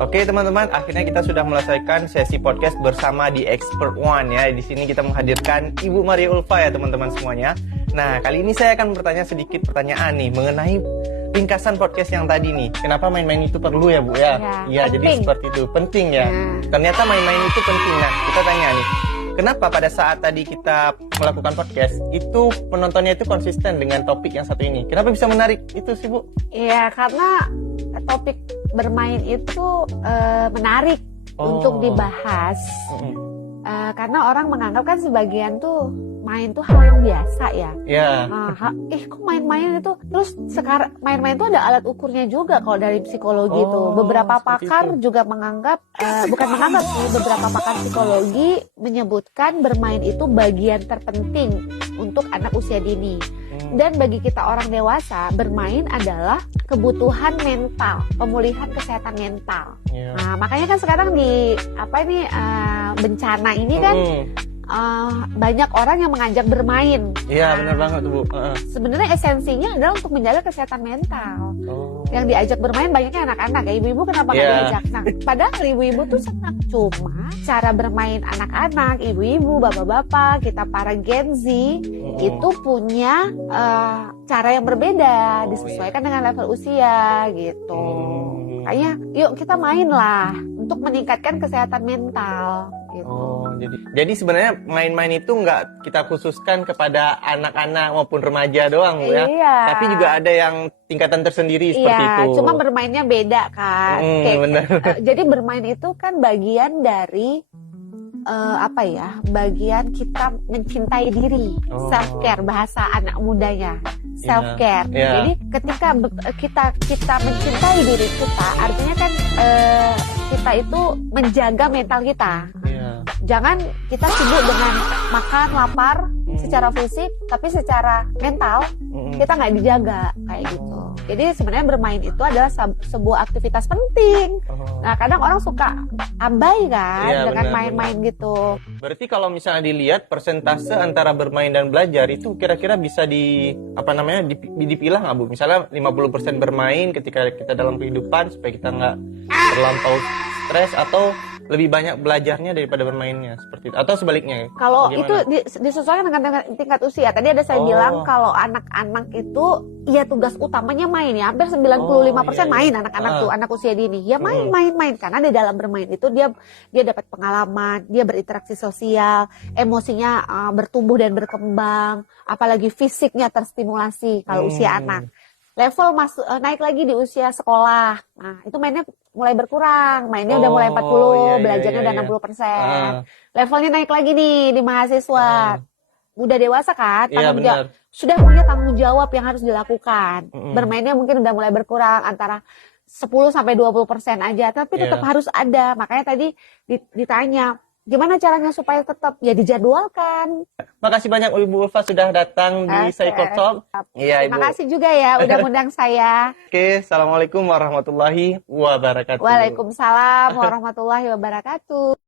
Oke teman-teman, akhirnya kita sudah menyelesaikan sesi podcast bersama di Expert One ya. Di sini kita menghadirkan Ibu Maria Ulfa ya teman-teman semuanya. Nah, kali ini saya akan bertanya sedikit pertanyaan nih mengenai ringkasan podcast yang tadi nih. Kenapa main-main itu perlu ya Bu ya? Iya, jadi seperti itu. Penting ya. Ternyata main-main itu penting. Nah, kita tanya nih. Kenapa pada saat tadi kita melakukan podcast, itu penontonnya itu konsisten dengan topik yang satu ini? Kenapa bisa menarik itu sih Bu? Iya, karena topik bermain itu menarik untuk dibahas. Karena orang menganggap kan sebagian tuh main tuh hal yang biasa ya. Iya. Kok main-main itu? Terus sekarang main-main itu ada alat ukurnya juga kalau dari psikologi tuh. Beberapa pakar juga menganggap, bukan menganggap sih, beberapa pakar psikologi menyebutkan bermain itu bagian terpenting untuk anak usia dini. Dan bagi kita orang dewasa, bermain adalah kebutuhan mental, pemulihan kesehatan mental. Nah, makanya kan sekarang di bencana ini kan banyak orang yang mengajak bermain. Iya, benar banget tuh Bu. Sebenarnya esensinya adalah untuk menjaga kesehatan mental. Yang diajak bermain banyaknya anak-anak ya. Ibu-ibu kenapa nggak diajak? Nah, padahal ibu-ibu tuh senang. Cuma cara bermain anak-anak, ibu-ibu, bapak-bapak, kita para Gen Z itu punya cara yang berbeda, disesuaikan dengan level usia gitu. Kayaknya yuk kita main lah untuk meningkatkan kesehatan mental gitu. Jadi sebenarnya main-main itu nggak kita khususkan kepada anak-anak maupun remaja doang Bu ya. Iya. Tapi juga ada yang tingkatan tersendiri seperti itu. Cuma bermainnya beda kan. Benar. Jadi bermain itu kan bagian dari bagian kita mencintai diri, self care bahasa anak mudanya, self care. Jadi ketika kita mencintai diri kita, artinya kan kita itu menjaga mental kita. Jangan kita sibuk dengan makan, lapar secara fisik, tapi secara mental kita nggak dijaga kayak gitu. Jadi sebenarnya bermain itu adalah sebuah aktivitas penting. Nah, kadang orang suka abai kan dengan main-main gitu. Berarti kalau misalnya dilihat persentase antara bermain dan belajar itu kira-kira bisa dipilah nggak Bu? Misalnya 50% bermain ketika kita dalam kehidupan supaya kita nggak terlampau stres, atau lebih banyak belajarnya daripada bermainnya seperti itu, atau sebaliknya? Kalau itu disesuaikan dengan tingkat usia. Tadi ada saya bilang kalau anak-anak itu ya tugas utamanya main ya, hampir 95% main anak-anak tuh, anak usia dini. Ya main karena di dalam bermain itu dia dapat pengalaman, dia berinteraksi sosial, emosinya bertumbuh dan berkembang, apalagi fisiknya terstimulasi kalau usia anak. Level naik lagi di usia sekolah. Nah, itu mainnya mulai berkurang. Mainnya udah mulai 40, belajarnya udah 60%. Levelnya naik lagi nih di mahasiswa. Udah dewasa kan? Sudah punya tanggung jawab yang harus dilakukan. Bermainnya mungkin udah mulai berkurang antara 10-20% aja, tapi tetap harus ada. Makanya tadi ditanya, gimana caranya supaya tetap ya dijadwalkan. Makasih banyak Ibu Ulfa sudah datang di Psycho Talk. Terima kasih juga ya udah ngundang saya. Assalamualaikum warahmatullahi wabarakatuh. Waalaikumsalam warahmatullahi wabarakatuh.